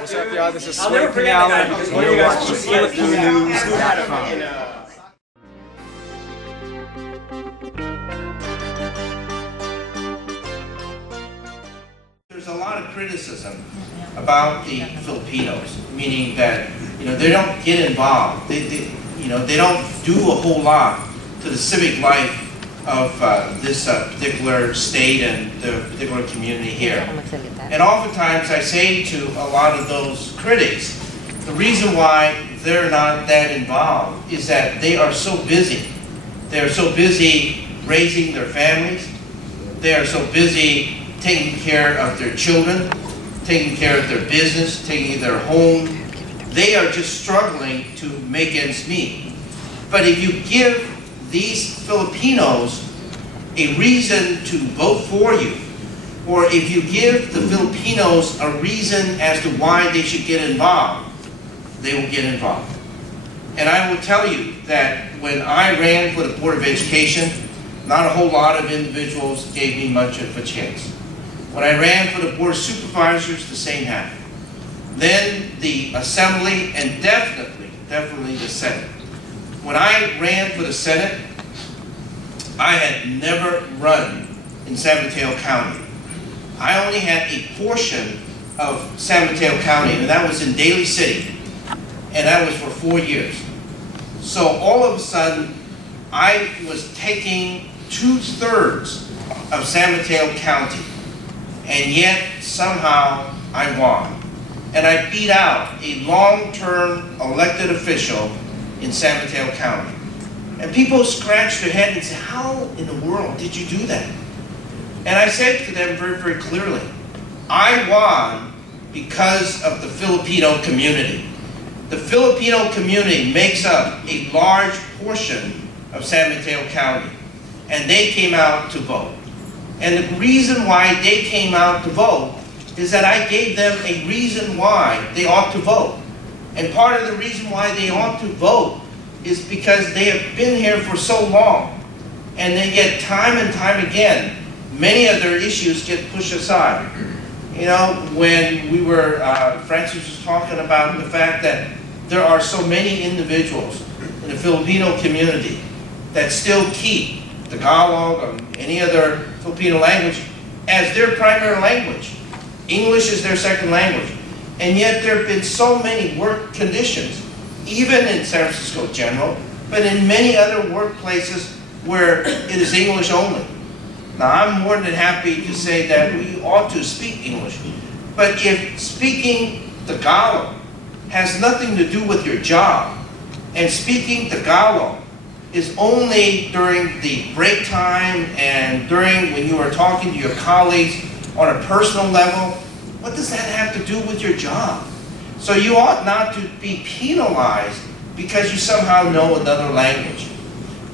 What's up, y'all? This is Sway Pinallen, and you're watching Filipino-News.com. There's a lot of criticism about the Filipinos, meaning that they don't get involved. They don't do a whole lot to the civic life of this particular state and the particular community here. And oftentimes I say to a lot of those critics, the reason why they're not that involved is that they are so busy. They're so busy raising their families. They are so busy taking care of their children, taking care of their business, taking their home. They are just struggling to make ends meet. But if you give these Filipinos a reason to vote for you, or if you give the Filipinos a reason as to why they should get involved, they will get involved. And I will tell you that when I ran for the Board of Education, not a whole lot of individuals gave me much of a chance. When I ran for the Board of Supervisors, the same happened. Then the Assembly, and definitely the Senate. When I ran for the Senate, I had never run in San Mateo County. I only had a portion of San Mateo County, and that was in Daly City, and that was for 4 years. So all of a sudden, I was taking 2/3 of San Mateo County, and yet somehow I won. And I beat out a long-term elected official in San Mateo County. And people scratch their head and say, how in the world did you do that? And I said to them very, very clearly, I won because of the Filipino community. The Filipino community makes up a large portion of San Mateo County, and they came out to vote. And the reason why they came out to vote is that I gave them a reason why they ought to vote. And part of the reason why they ought to vote is because they have been here for so long, and then yet time and time again, many of their issues get pushed aside. When we were, Francis was talking about the fact that there are so many individuals in the Filipino community that still keep Tagalog or any other Filipino language as their primary language. English is their second language. And yet there have been so many work conditions, even in San Francisco General, but in many other workplaces where it is English only. Now, I'm more than happy to say that we ought to speak English, but if speaking Tagalog has nothing to do with your job, and speaking Tagalog is only during the break time and during when you are talking to your colleagues on a personal level, what does that have to do with your job? So you ought not to be penalized because you somehow know another language.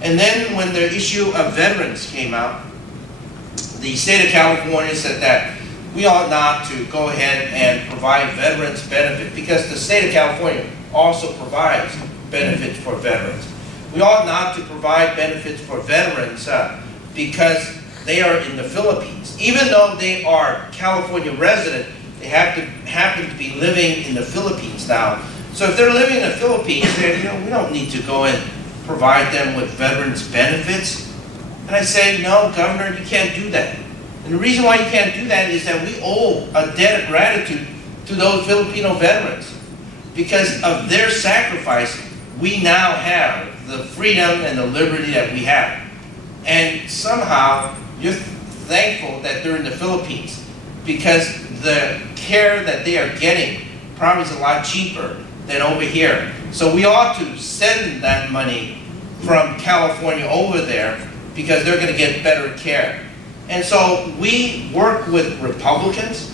And then when the issue of veterans came out, the state of California said that we ought not to go ahead and provide veterans benefit because the state of California also provides benefits for veterans. We ought not to provide benefits for veterans because they are in the Philippines. Even though they are California resident, they happen to be living in the Philippines now. So if they're living in the Philippines, we don't need to go and provide them with veterans benefits. And I say, no, Governor, you can't do that. And the reason why you can't do that is that we owe a debt of gratitude to those Filipino veterans. Because of their sacrifice, we now have the freedom and the liberty that we have. And somehow, you're thankful that they're in the Philippines because the care that they are getting probably is a lot cheaper than over here. So we ought to send that money from California over there because they're going to get better care. And so we work with Republicans,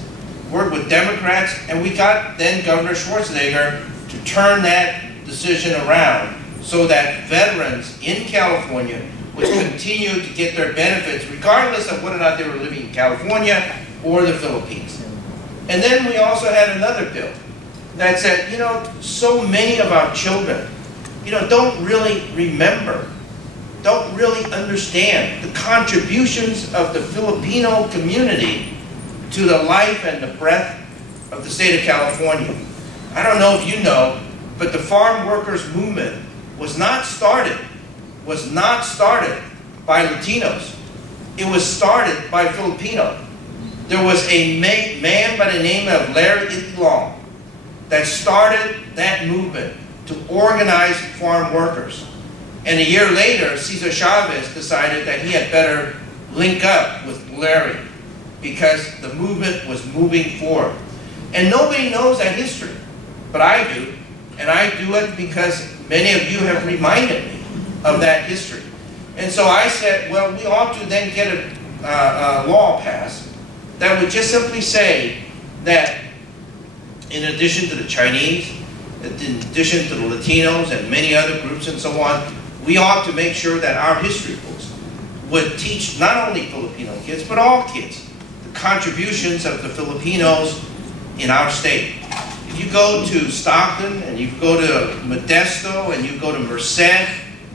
work with Democrats, and we got then Governor Schwarzenegger to turn that decision around so that veterans in California would continue to get their benefits regardless of whether or not they were living in California or the Philippines. And then we also had another bill that said, so many of our children, don't really remember, don't really understand the contributions of the Filipino community to the life and the breath of the state of California. I don't know if you know, but the farm workers movement was not started by Latinos. It was started by Filipino. There was a man by the name of Leland Yee that started that movement to organize farm workers. And a year later, Cesar Chavez decided that he had better link up with Larry because the movement was moving forward. And nobody knows that history, but I do. And I do it because many of you have reminded me of that history. And so I said, well, we ought to then get a law passed that would just simply say that in addition to the Chinese, in addition to the Latinos and many other groups and so on, we ought to make sure that our history books would teach not only Filipino kids, but all kids, the contributions of the Filipinos in our state. If you go to Stockton, and you go to Modesto, and you go to Merced,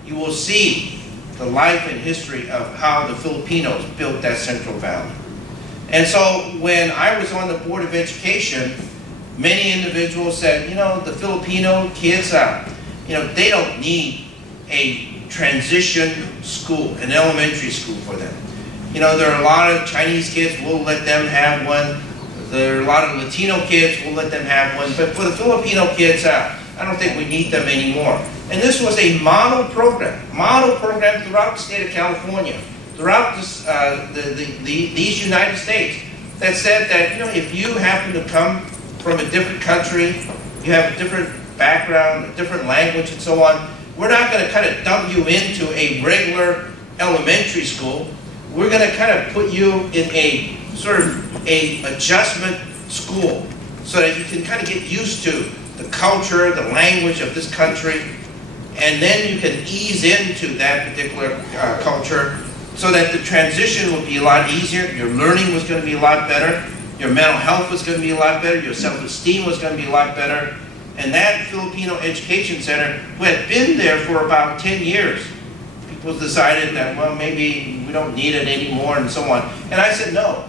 you will see the life and history of how the Filipinos built that Central Valley. And so when I was on the Board of Education, many individuals said, you know, the Filipino kids, they don't need a transition school, an elementary school for them. You know, there are a lot of Chinese kids, we'll let them have one. There are a lot of Latino kids, we'll let them have one. But for the Filipino kids, I don't think we need them anymore. And this was a model program throughout the state of California, throughout these United States, that said that, you know, if you happen to come from a different country, you have a different background, a different language and so on, we're not going to kind of dump you into a regular elementary school. We're going to kind of put you in a sort of a adjustment school so that you can kind of get used to the culture, the language of this country, and then you can ease into that particular culture so that the transition will be a lot easier, your learning was going to be a lot better, your mental health was going to be a lot better, your self-esteem was going to be a lot better. And that Filipino Education Center, who had been there for about 10 years, people decided that, well, maybe we don't need it anymore and so on. And I said, no.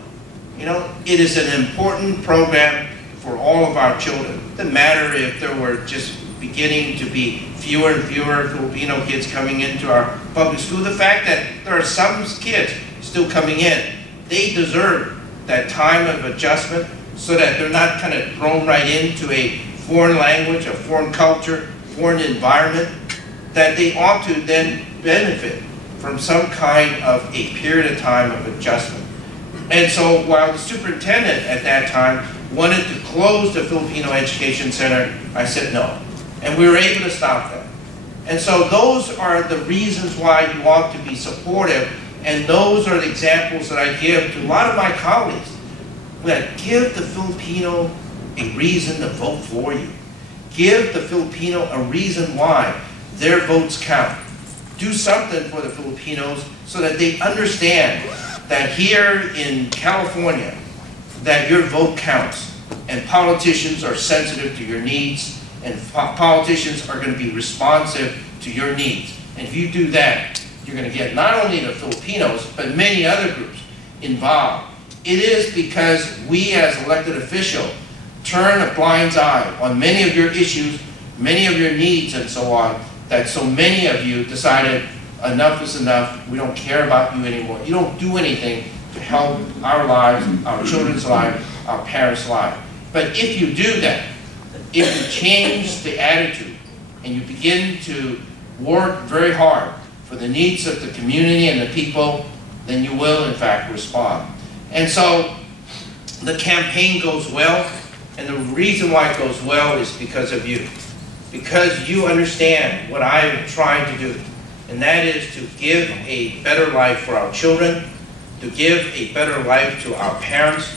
You know, it is an important program for all of our children. It doesn't matter if there were just beginning to be fewer and fewer Filipino kids coming into our public school. The fact that there are some kids still coming in, they deserve that time of adjustment so that they're not kind of thrown right into a foreign language, a foreign culture, foreign environment, that they ought to then benefit from some kind of a period of time of adjustment. And so while the superintendent at that time wanted to close the Filipino Education Center, I said no. And we were able to stop that. And so those are the reasons why you ought to be supportive, and those are the examples that I give to a lot of my colleagues, that give the Filipino a reason to vote for you. Give the Filipino a reason why their votes count. Do something for the Filipinos so that they understand that here in California, that your vote counts, and politicians are sensitive to your needs, and politicians are going to be responsive to your needs. And if you do that, you're going to get not only the Filipinos, but many other groups involved. It is because we as elected officials turn a blind eye on many of your issues, many of your needs and so on, that so many of you decided enough is enough, we don't care about you anymore. You don't do anything to help our lives, our children's lives, our parents' lives. But if you do that, if you change the attitude and you begin to work very hard for the needs of the community and the people, then you will in fact respond. And so the campaign goes well. And the reason why it goes well is because of you. Because you understand what I'm trying to do. And that is to give a better life for our children, to give a better life to our parents,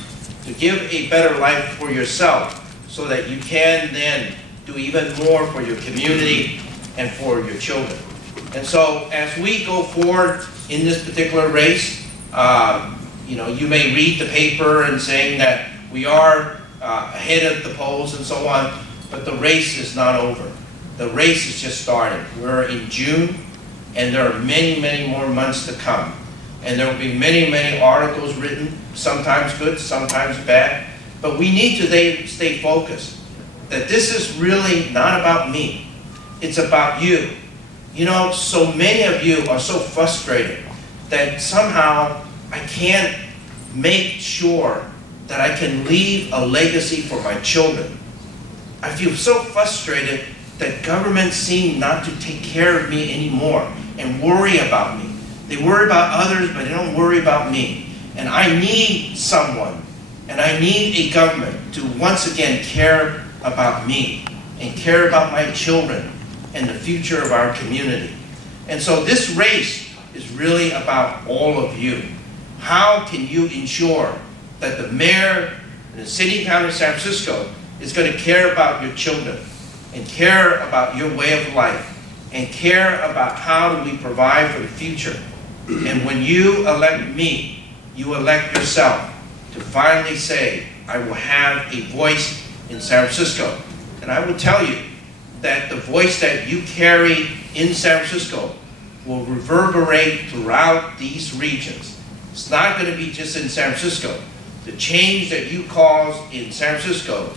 to give a better life for yourself so that you can then do even more for your community and for your children. And so as we go forward in this particular race, you may read the paper and saying that we are ahead of the polls and so on, but the race is not over. The race is just starting. We're in June, and there are many, many more months to come. And there will be many, many articles written, sometimes good, sometimes bad. But we need to stay focused, that this is really not about me. It's about you. You know, so many of you are so frustrated that somehow I can't make sure that I can leave a legacy for my children. I feel so frustrated that governments seem not to take care of me anymore and worry about me. They worry about others, but they don't worry about me. And I need someone, and I need a government to once again care about me and care about my children and the future of our community. And so this race is really about all of you. How can you ensure that the mayor and the city and county of San Francisco is going to care about your children and care about your way of life and care about how do we provide for the future? And when you elect me, you elect yourself to finally say, I will have a voice in San Francisco. And I will tell you that the voice that you carry in San Francisco will reverberate throughout these regions. It's not going to be just in San Francisco. The change that you cause in San Francisco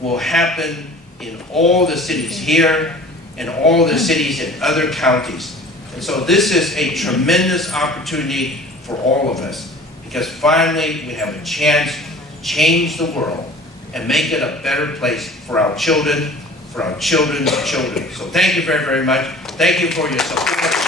will happen in all the cities here and all the cities in other counties. And so this is a tremendous opportunity for all of us, because finally we have a chance to change the world and make it a better place for our children, for our children's children. So thank you very, very much. Thank you for your support.